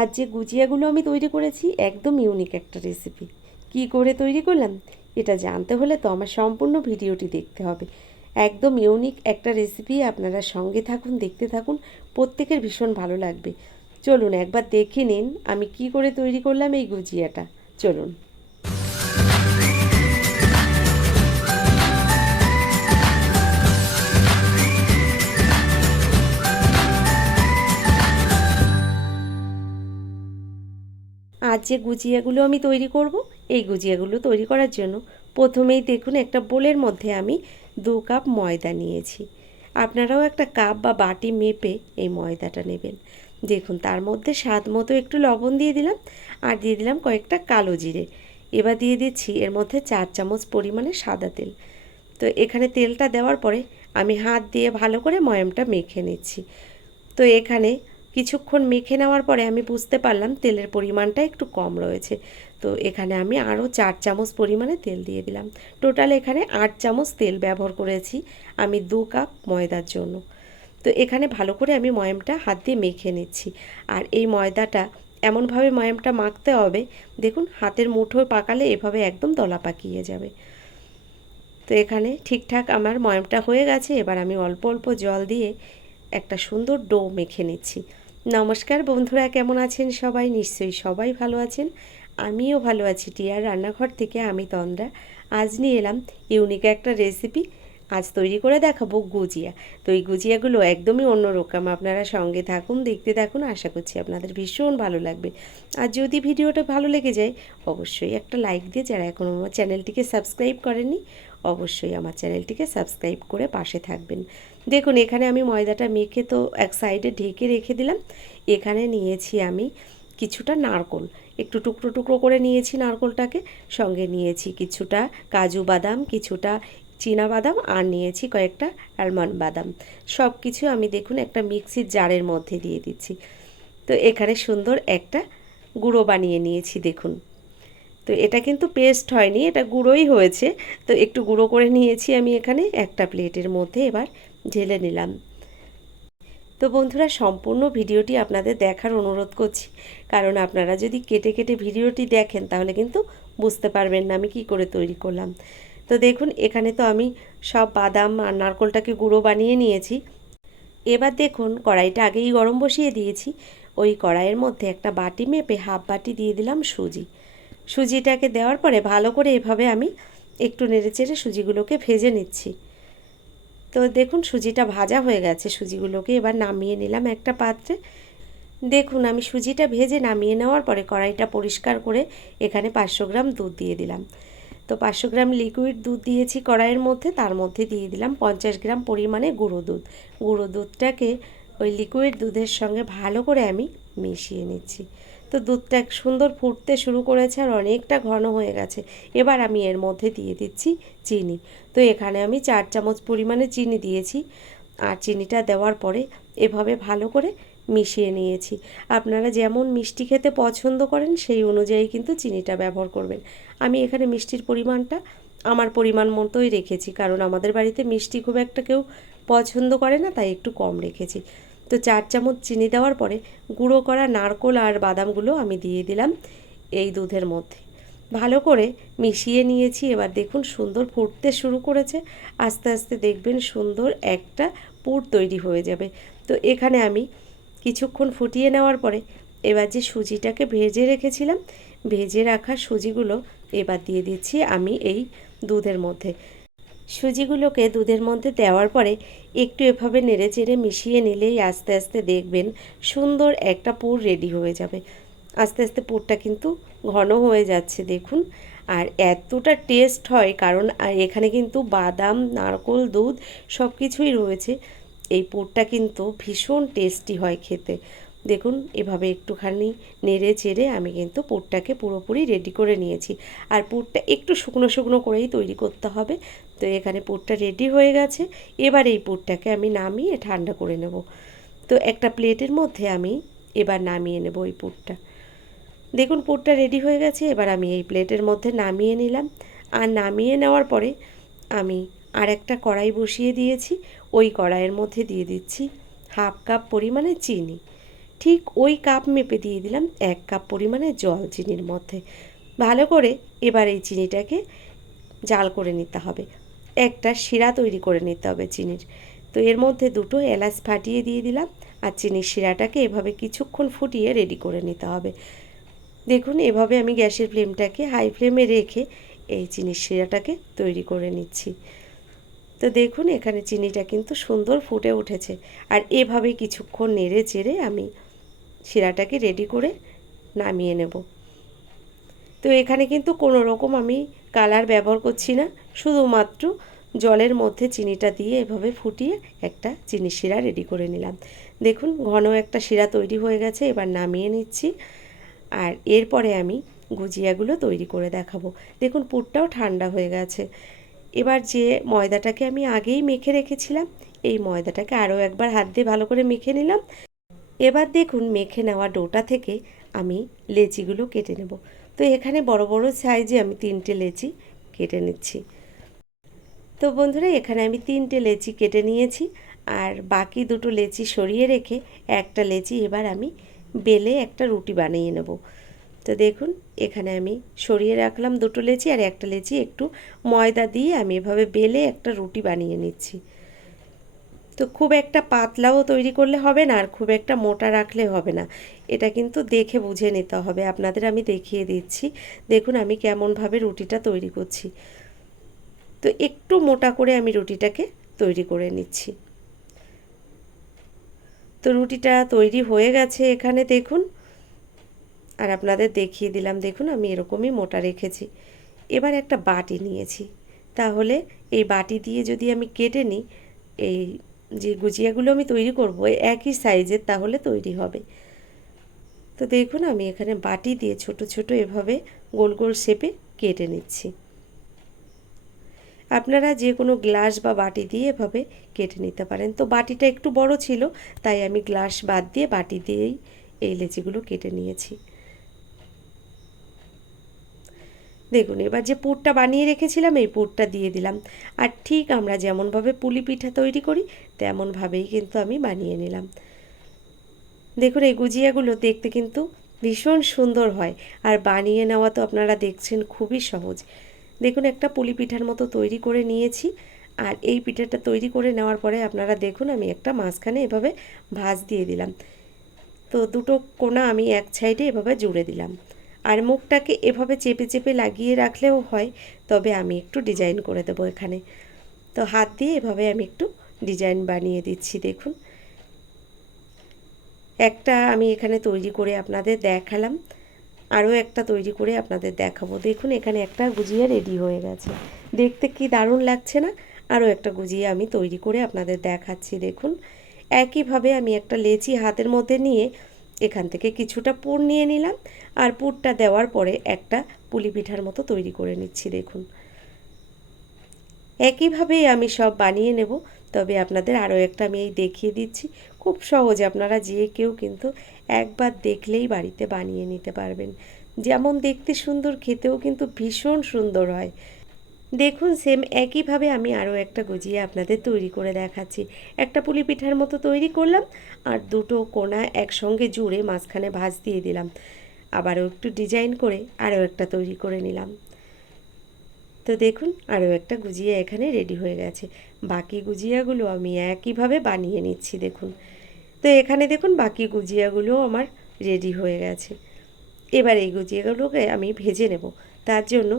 আজ যে গুজিয়াগুলো আমি তৈরি করেছি একদম ইউনিক একটা রেসিপি। কি করে তৈরি করলাম এটা জানতে হলে তো আমার সম্পূর্ণ ভিডিওটি দেখতে হবে। একদম ইউনিক একটা রেসিপি, আপনারা সঙ্গে থাকুন, দেখতে থাকুন, প্রত্যেকের ভীষণ ভালো লাগবে। চলুন একবার দেখে নিন আমি কি করে তৈরি করলাম এই গুজিয়াটা। চলুন। আজ যে গুজিয়াগুলো আমি তৈরি করব, এই গুজিয়াগুলো তৈরি করার জন্য প্রথমেই দেখুন একটা বোলের মধ্যে আমি 2 কাপ ময়দা নিয়েছি। আপনারাও একটা কাপ বা বাটি মেপে এই ময়দাটা নেবেন। দেখুন তার মধ্যে স্বাদ মতো একটু লবণ দিয়ে দিলাম, আর দিয়ে দিলাম কয়েকটা কালো জিরে। এবার দিয়ে দিচ্ছি এর মধ্যে 4 চামচ পরিমাণে সাদা তেল। তো এখানে তেলটা দেওয়ার পরে আমি হাত দিয়ে ভালো করে ময়ামটা মেখে নিচ্ছি। তো এখানে কিছুক্ষণ মেখে নেওয়ার পরে আমি বুঝতে পারলাম তেলের পরিমাণটা একটু কম রয়েছে। তো এখানে আমি আরও 4 চামচ পরিমাণে তেল দিয়ে দিলাম। টোটাল এখানে 8 চামচ তেল ব্যবহার করেছি আমি 2 কাপ ময়দার জন্য। তো এখানে ভালো করে আমি ময়ামটা হাত দিয়ে মেখে নিচ্ছি। আর এই ময়দাটা এমনভাবে ময়ামটা মাখতে হবে, দেখুন হাতের মুঠো পাকালে এভাবে একদম দলা পাকিয়ে যাবে। তো এখানে ঠিকঠাক আমার ময়ামটা হয়ে গেছে। এবার আমি অল্প অল্প জল দিয়ে একটা সুন্দর ডো মেখে নিচ্ছি। নমস্কার বন্ধুরা, কেমন আছেন সবাই? নিশ্চয়ই সবাই ভালো আছেন, আমিও ভালো আছি। টিয়ার রান্নাঘর থেকে আমি তন্দ্রা আজ নিয়ে এলাম ইউনিক একটা রেসিপি। আজ তৈরি করে দেখাবো গুজিয়া। তো এই গুজিয়াগুলো একদমই অন্যরকম, আপনারা সঙ্গে থাকুন, দেখতে থাকুন, আশা করছি আপনাদের ভীষণ ভালো লাগবে। আর যদি ভিডিওটা ভালো লেগে যায় অবশ্যই একটা লাইক দিয়ে, যারা এখনও আমার চ্যানেলটিকে সাবস্ক্রাইব করেননি অবশ্যই আমার চ্যানেলটিকে সাবস্ক্রাইব করে পাশে থাকবেন। দেখুন এখানে আমি ময়দাটা মেখে তো এক সাইডে ঢেকে রেখে দিলাম। এখানে নিয়েছি আমি কিছুটা নারকোল, একটু টুকরো টুকরো করে নিয়েছি নারকোলটাকে। সঙ্গে নিয়েছি কিছুটা কাজু বাদাম, কিছুটা চীনা বাদাম, আর নিয়েছি কয়েকটা আলমন্ড বাদাম। সব কিছু আমি দেখুন একটা মিক্সির জারের মধ্যে দিয়ে দিচ্ছি। তো এখানে সুন্দর একটা গুঁড়ো বানিয়ে নিয়েছি দেখুন। তো এটা কিন্তু পেস্ট হয়নি, এটা গুঁড়োই হয়েছে। তো একটু গুঁড়ো করে নিয়েছি আমি এখানে একটা প্লেটের মধ্যে, এবার ঢেলে নিলাম। তো বন্ধুরা সম্পূর্ণ ভিডিওটি আপনাদের দেখার অনুরোধ করছি, কারণ আপনারা যদি কেটে কেটে ভিডিওটি দেখেন তাহলে কিন্তু বুঝতে পারবেন না আমি কি করে তৈরি করলাম। তো দেখুন এখানে তো আমি সব বাদাম আর নারকোলটাকে গুঁড়ো বানিয়ে নিয়েছি। এবার দেখুন কড়াইটা আগেই গরম বসিয়ে দিয়েছি। ওই কড়াইয়ের মধ্যে একটা বাটি মেপে হাফ বাটি দিয়ে দিলাম সুজি। সুজিটাকে দেওয়ার পরে ভালো করে এভাবে আমি একটু নেড়েচেড়ে সুজিগুলোকে ভেজে নিচ্ছি। তো দেখুন সুজিটা ভাজা হয়ে গেছে, সুজিগুলোকে এবার নামিয়ে নিলাম একটা পাত্রে। দেখুন আমি সুজিটা ভেজে নামিয়ে নেওয়ার পরে কড়াইটা পরিষ্কার করে এখানে 500 গ্রাম দুধ দিয়ে দিলাম। তো 500 গ্রাম লিকুইড দুধ দিয়েছি কড়াইয়ের মধ্যে, তার মধ্যে দিয়ে দিলাম 50 গ্রাম পরিমাণে গুঁড়ো দুধ। গুঁড়ো দুধটাকে ওই লিকুইড দুধের সঙ্গে ভালো করে আমি মিশিয়ে নিচ্ছি। তো দুধটা সুন্দর ফুটতে শুরু করেছে আর অনেকটা ঘন হয়ে গেছে। এবার আমি এর মধ্যে দিয়ে দিচ্ছি চিনি। তো এখানে আমি 4 চামচ পরিমাণে চিনি দিয়েছি। আর চিনিটা দেওয়ার পরে এভাবে ভালো করে মিশিয়ে নিয়েছি। আপনারা যেমন মিষ্টি খেতে পছন্দ করেন সেই অনুযায়ী কিন্তু চিনিটা ব্যবহার করবেন। আমি এখানে মিষ্টির পরিমাণটা আমার পরিমাণ মতোই রেখেছি, কারণ আমাদের বাড়িতে মিষ্টি খুব একটা কেউ পছন্দ করে না, তাই একটু কম রেখেছি। তো 4 চামচ চিনি দেওয়ার পরে গুঁড়ো করা নারকোল আর বাদামগুলো আমি দিয়ে দিলাম এই দুধের মধ্যে। ভালো করে মিশিয়ে নিয়েছি। এবার দেখুন সুন্দর ফুটতে শুরু করেছে, আস্তে আস্তে দেখবেন সুন্দর একটা পুর তৈরি হয়ে যাবে। তো এখানে আমি কিছুক্ষণ ফুটিয়ে নেওয়ার পরে এবার যে সুজিটাকে ভেজে রেখেছিলাম, ভেজে রাখা সুজিগুলো এবার দিয়ে দিচ্ছি আমি এই দুধের মধ্যে। সুজিগুলোকে দুধের মধ্যে দেওয়ার পরে একটু এভাবে নেড়েচেড়ে মিশিয়ে নিলেই আস্তে আস্তে দেখবেন সুন্দর একটা পুর রেডি হয়ে যাবে। আস্তে আস্তে পুরটা কিন্তু ঘন হয়ে যাচ্ছে দেখুন। আর এতটা টেস্ট হয় কারণ এখানে কিন্তু বাদাম, নারকোল, দুধ সব কিছুই রয়েছে। এই পুরটা কিন্তু ভীষণ টেস্টি হয় খেতে। দেখুন এভাবে একটুখানি নেড়ে চেড়ে আমি কিন্তু পুরটাকে পুরোপুরি রেডি করে নিয়েছি। আর পুরটা একটু শুকনো শুকনো করেই তৈরি করতে হবে। তো এখানে পুরটা রেডি হয়ে গেছে। এবার এই পুরটাকে আমি নামিয়ে ঠান্ডা করে নেব। তো একটা প্লেটের মধ্যে আমি এবার নামিয়ে নেব ওই পুরটা। দেখুন পুরটা রেডি হয়ে গেছে। এবার আমি এই প্লেটের মধ্যে নামিয়ে নিলাম। আর নামিয়ে নেওয়ার পরে আমি আর একটা কড়াই বসিয়ে দিয়েছি। ওই কড়াইয়ের মধ্যে দিয়ে দিচ্ছি হাফ কাপ পরিমাণে চিনি। ঠিক ওই কাপ মেপে দিয়ে দিলাম 1 কাপ পরিমাণে জল চিনির মধ্যে। ভালো করে এবার এই চিনিটাকে জাল করে নিতে হবে, একটা শিরা তৈরি করে নিতে হবে চিনির। তো এর মধ্যে দুটো এলাচ ফাটিয়ে দিয়ে দিলাম, আর চিনির শিরাটাকে এভাবে কিছুক্ষণ ফুটিয়ে রেডি করে নিতে হবে। দেখুন এভাবে আমি গ্যাসের ফ্লেমটাকে হাই ফ্লেমে রেখে এই চিনির শিরাটাকে তৈরি করে নিচ্ছি। তো দেখুন এখানে চিনিটা কিন্তু সুন্দর ফুটে উঠেছে, আর এভাবে কিছুক্ষণ নেড়ে চেড়ে আমি শিরাটাকে রেডি করে নামিয়ে নেব। তো এখানে কিন্তু কোনো রকম আমি কালার ব্যবহার করছি না, শুধুমাত্র জলের মধ্যে চিনিটা দিয়ে এভাবে ফুটিয়ে একটা চিনি শিরা রেডি করে নিলাম। দেখুন ঘন একটা শিরা তৈরি হয়ে গেছে, এবার নামিয়ে নিচ্ছি। আর এরপরে আমি গুজিয়াগুলো তৈরি করে দেখাবো। দেখুন পুরটাও ঠান্ডা হয়ে গেছে। এবার যে ময়দাটাকে আমি আগেই মেখে রেখেছিলাম, এই ময়দাটাকে আরও একবার হাত দিয়ে ভালো করে মেখে নিলাম। এবার দেখুন মেখে নেওয়া ডোটা থেকে আমি লেচিগুলো কেটে নেব। তো এখানে বড় বড় সাইজে আমি 3টে লেচি কেটে নিচ্ছি। তো বন্ধুরা এখানে আমি 3টে লেচি কেটে নিয়েছি, আর বাকি দুটো লেচি সরিয়ে রেখে একটা লেচি এবার আমি বেলে একটা রুটি বানিয়ে নেব। তো দেখুন এখানে আমি সরিয়ে রাখলাম দুটো লেচি, আর একটা লেচি একটু ময়দা দিয়ে আমি এভাবে বেলে একটা রুটি বানিয়ে নিচ্ছি। তো খুব একটা পাতলাও তৈরি করলে হবে না, আর খুব একটা মোটা রাখলে হবে না, এটা কিন্তু দেখে বুঝে নিতে হবে। আপনাদের আমি দেখিয়ে দিচ্ছি, দেখুন আমি কেমনভাবে রুটিটা তৈরি করছি। তো একটু মোটা করে আমি রুটিটাকে তৈরি করে নিচ্ছি। তো রুটিটা তৈরি হয়ে গেছে এখানে দেখুন, আর আপনাদের দেখিয়ে দিলাম। দেখুন আমি এরকমই মোটা রেখেছি। এবার একটা বাটি নিয়েছি, তাহলে এই বাটি দিয়ে যদি আমি কেটে নিই, এই যে গুজিয়াগুলো আমি তৈরি করব একই সাইজের তাহলে তৈরি হবে। তো দেখুন আমি এখানে বাটি দিয়ে ছোট ছোট এভাবে গোল গোল শেপে কেটে নিচ্ছি। আপনারা যে কোনো গ্লাস বা বাটি দিয়ে এভাবে কেটে নিতে পারেন। তো বাটিটা একটু বড় ছিল, তাই আমি গ্লাস বাদ দিয়ে বাটি দিয়েই এই লেচিগুলো কেটে নিয়েছি। দেখুন এবার যে পুরটা বানিয়ে রেখেছিলাম এই পুরটা দিয়ে দিলাম, আর ঠিক আমরা যেমনভাবে পুলি পিঠা তৈরি করি তেমনভাবেই কিন্তু আমি বানিয়ে নিলাম। দেখুন এই গুজিয়াগুলো দেখতে কিন্তু ভীষণ সুন্দর হয়, আর বানিয়ে নেওয়া তো আপনারা দেখছেন খুবই সহজ। দেখুন একটা পুলি পিঠার মতো তৈরি করে নিয়েছি, আর এই পিঠাটা তৈরি করে নেওয়ার পরে আপনারা দেখুন আমি একটা মাঝখানে এভাবে ভাঁজ দিয়ে দিলাম। তো দুটো কোণা আমি এক সাইডে এভাবে জুড়ে দিলাম, আর মুখটাকে এভাবে চেপে চেপে লাগিয়ে রাখলেও হয়, তবে আমি একটু ডিজাইন করে দেবো এখানে। তো হাত দিয়ে এভাবে আমি একটু ডিজাইন বানিয়ে দিচ্ছি। দেখুন একটা আমি এখানে তৈরি করে আপনাদের দেখালাম, আরও একটা তৈরি করে আপনাদের দেখাবো। দেখুন এখানে একটা গুজিয়া রেডি হয়ে গেছে, দেখতে কি দারুণ লাগছে না? আরও একটা গুজিয়া আমি তৈরি করে আপনাদের দেখাচ্ছি। দেখুন একইভাবে আমি একটা লেচি হাতের মধ্যে নিয়ে এখান থেকে কিছুটা পুর নিয়ে নিলাম, আর পুরটা দেওয়ার পরে একটা পুলি পিঠার মতো তৈরি করে নিচ্ছি। দেখুন একইভাবেই আমি সব বানিয়ে নেব, তবে আপনাদের আরও একটা আমি এই দেখিয়ে দিচ্ছি। খুব সহজ, আপনারা যে কেউ কিন্তু একবার দেখলেই বাড়িতে বানিয়ে নিতে পারবেন। যেমন দেখতে সুন্দর, খেতেও কিন্তু ভীষণ সুন্দর হয়। দেখুন সেম একইভাবে আমি আরও একটা গুজিয়া আপনাদের তৈরি করে দেখাচ্ছি। একটা পুলি পিঠার মতো তৈরি করলাম, আর দুটো কোণা একসঙ্গে জুড়ে মাঝখানে ভাঁজ দিয়ে দিলাম। আবারও একটু ডিজাইন করে আরও একটা তৈরি করে নিলাম। তো দেখুন আরও একটা গুজিয়া এখানে রেডি হয়ে গেছে। বাকি গুজিয়াগুলো আমি একইভাবে বানিয়ে নিচ্ছি। দেখুন তো এখানে দেখুন বাকি গুজিয়াগুলোও আমার রেডি হয়ে গেছে। এবার এই গুজিয়াগুলোকে আমি ভেজে নেব। তার জন্য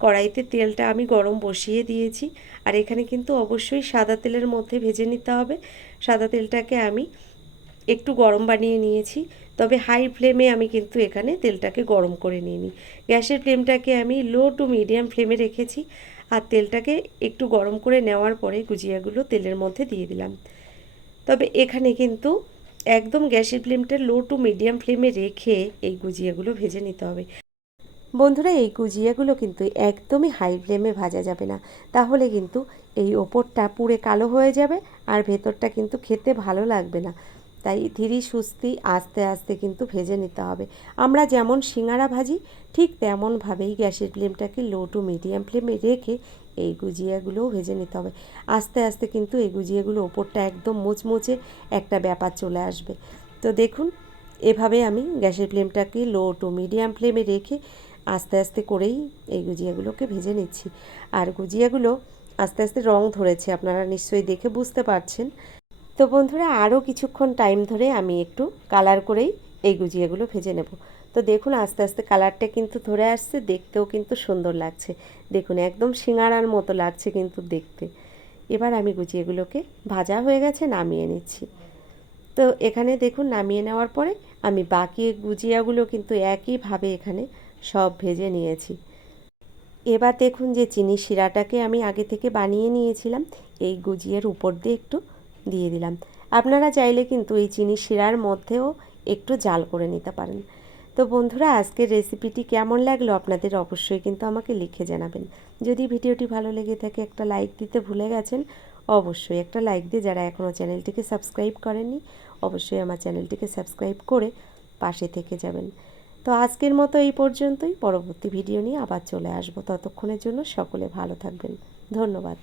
কড়াইতে তেলটা আমি গরম বসিয়ে দিয়েছি, আর এখানে কিন্তু অবশ্যই সাদা তেলের মধ্যে ভেজে নিতে হবে। সাদা তেলটাকে আমি একটু গরম বানিয়ে নিয়েছি, তবে হাই ফ্লেমে আমি কিন্তু এখানে তেলটাকে গরম করে নিইনি। গ্যাসের ফ্লেমটাকে আমি লো টু মিডিয়াম ফ্লেমে রেখেছি, আর তেলটাকে একটু গরম করে নেওয়ার পরে গুজিয়াগুলো তেলের মধ্যে দিয়ে দিলাম। তবে এখানে কিন্তু একদম গ্যাসের ফ্লেমটা লো টু মিডিয়াম ফ্লেমে রেখে এই গুজিয়াগুলো ভেজে নিতে হবে। বন্ধুরা এই গুজিয়াগুলো কিন্তু একদমই হাই ফ্লেমে ভাজা যাবে না, তাহলে কিন্তু এই ওপরটা পুড়ে কালো হয়ে যাবে, আর ভেতরটা কিন্তু খেতে ভালো লাগবে না। তাই ধীরে সুস্থে আস্তে আস্তে কিন্তু ভেজে নিতে হবে। আমরা যেমন সিঙ্গারা ভাজি ঠিক তেমনভাবেই গ্যাসের ফ্লেমটাকে লো টু মিডিয়াম ফ্লেমে রেখে এই গুজিয়াগুলোও ভেজে নিতে হবে। আস্তে আস্তে কিন্তু এই গুজিয়াগুলো ওপরটা একদম মুচমুচে একটা ব্যাপার চলে আসবে। তো দেখুন এভাবে আমি গ্যাসের ফ্লেমটাকে লো টু মিডিয়াম ফ্লেমে রেখে আস্তে আস্তে করেই এই গুজিয়াগুলোকে ভেজে নিচ্ছি। আর গুজিয়াগুলো আস্তে আস্তে রং ধরেছে, আপনারা নিশ্চয়ই দেখে বুঝতে পারছেন। তো বন্ধুরা আরও কিছুক্ষণ টাইম ধরে আমি একটু কালার করেই এই গুজিয়াগুলো ভেজে নেব। তো দেখুন আস্তে আস্তে কালারটা কিন্তু ধরে আসছে, দেখতেও কিন্তু সুন্দর লাগছে। দেখুন একদম সিঙ্গারার মতো লাগছে কিন্তু দেখতে। এবার আমি গুজিয়াগুলোকে ভাজা হয়ে গেছে, নামিয়ে নিচ্ছি। তো এখানে দেখুন নামিয়ে নেওয়ার পরে আমি বাকি গুজিয়াগুলো কিন্তু একইভাবে এখানে সব ভেজে নিয়েছি। এবার দেখুন যে চিনি শিরাটাকে আমি আগে থেকে বানিয়ে নিয়েছিলাম, এই গুজিয়ার উপর দিয়ে একটু দিয়ে দিলাম। আপনারা চাইলে কিন্তু এই চিনি শিরার মধ্যেও একটু জাল করে নিতে পারেন। তো বন্ধুরা আজকের রেসিপিটি কেমন লাগলো আপনাদের অবশ্যই কিন্তু আমাকে লিখে জানাবেন। যদি ভিডিওটি ভালো লেগে থাকে একটা লাইক দিতে ভুলে গেছেন, অবশ্যই একটা লাইক দিয়ে যারা এখনও চ্যানেলটিকে সাবস্ক্রাইব করেননি অবশ্যই আমার চ্যানেলটিকে সাবস্ক্রাইব করে পাশে থেকে যাবেন। তো আজকের মতো এই পর্যন্তই, পরবর্তী ভিডিও নিয়ে আবার চলে আসবো। ততক্ষণের জন্য সকলে ভালো থাকবেন। ধন্যবাদ।